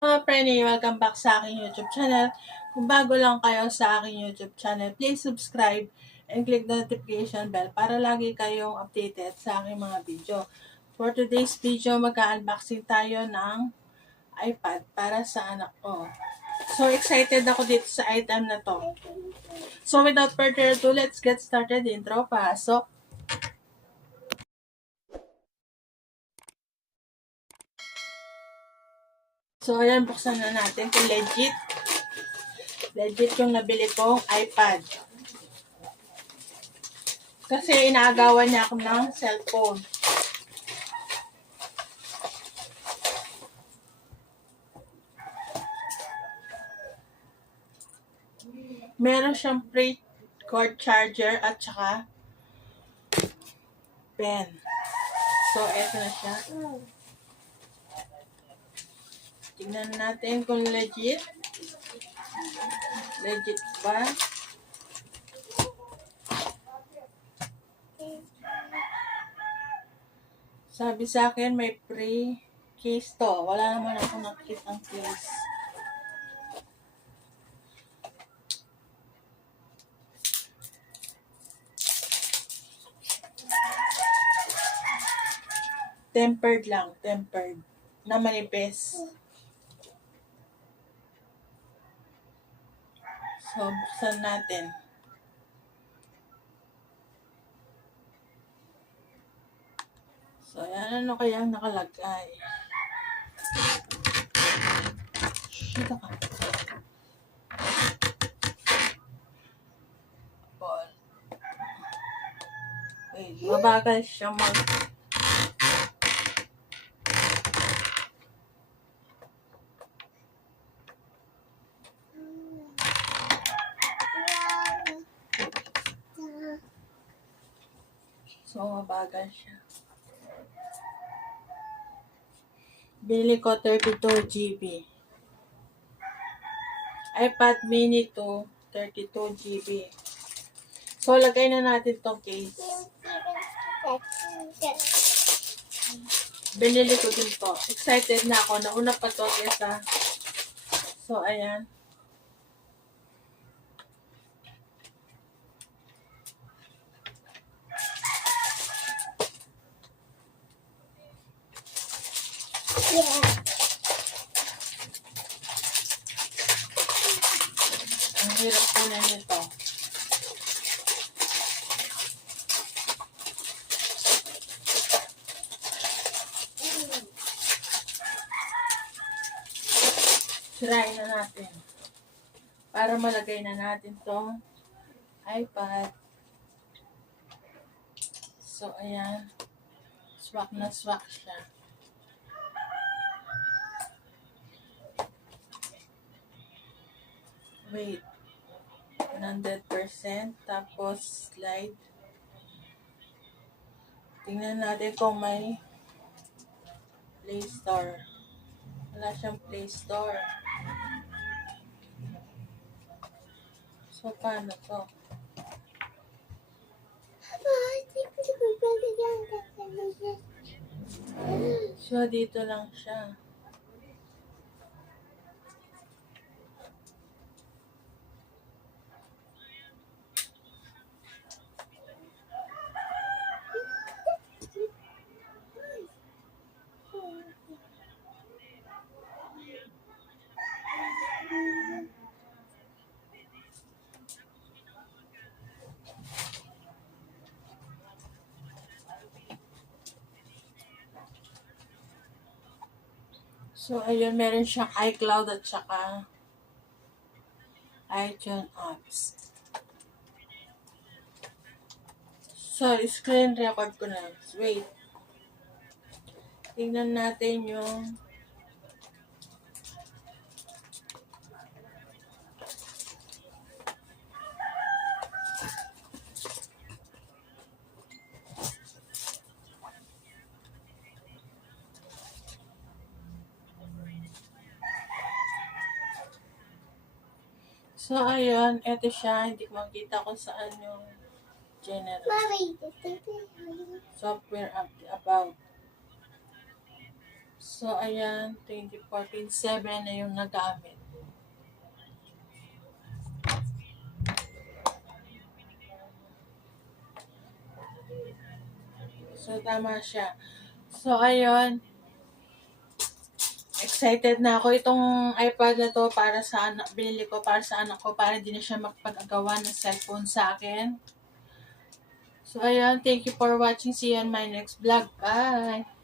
Mga preni, welcome back sa aking YouTube channel. Kung bago lang kayo sa aking YouTube channel, please subscribe and click the notification bell para lagi kayong updated sa aking mga video. For today's video, magka-unboxing tayo ng iPad para sa anak ko. So excited ako dito sa item na to. So without further ado, let's get started. Intro, pasok. So ayan, buksan na natin kung legit. Legit yung nabili kong iPad. Kasi inaagawan niya ako ng cellphone. Meron siyang pre-cord charger at saka pen. So, eto na siya. Tingnan natin kung legit. Legit ba? Sabi sa akin may pre-case to. Wala naman ako nakitang case. Tempered lang. Tempered. Na manipis. So, buksan natin. So, yan. Ano kaya nakalagay? Dito ka. Ball. Wait, mabagal siya So, mabagal siya. Bili ko 32 GB. iPad mini to 32 GB. So, lagay na natin tong case. Binili ko din to. Excited na ako. Nauna pa to kesa. So, ayan. Ang hirap po na nito. Try na natin. Para malagay na natin tong iPad. So, ayan. Swak na swak siya. Wait. 100%. Tapos, slide. Tingnan natin kung may Play Store. Wala siyang Play Store. So, paano to? So, dito lang siya. So, ayun, meron siyang iCloud at saka iTunes apps. So, screen record ko na. Wait. Tingnan natin yung So, ayun. Ito siya. Hindi ko makita kung saan yung general. Software about. So, ayan, 2014-7 na yung nagamit. So, tama siya. So, ayun. Excited na ako. Itong iPad na to para sa anak, binili ko para sa anak ko para di na siya magpag-agawa ng cellphone sa akin. So, ayun. Thank you for watching. See you on my next vlog. Bye!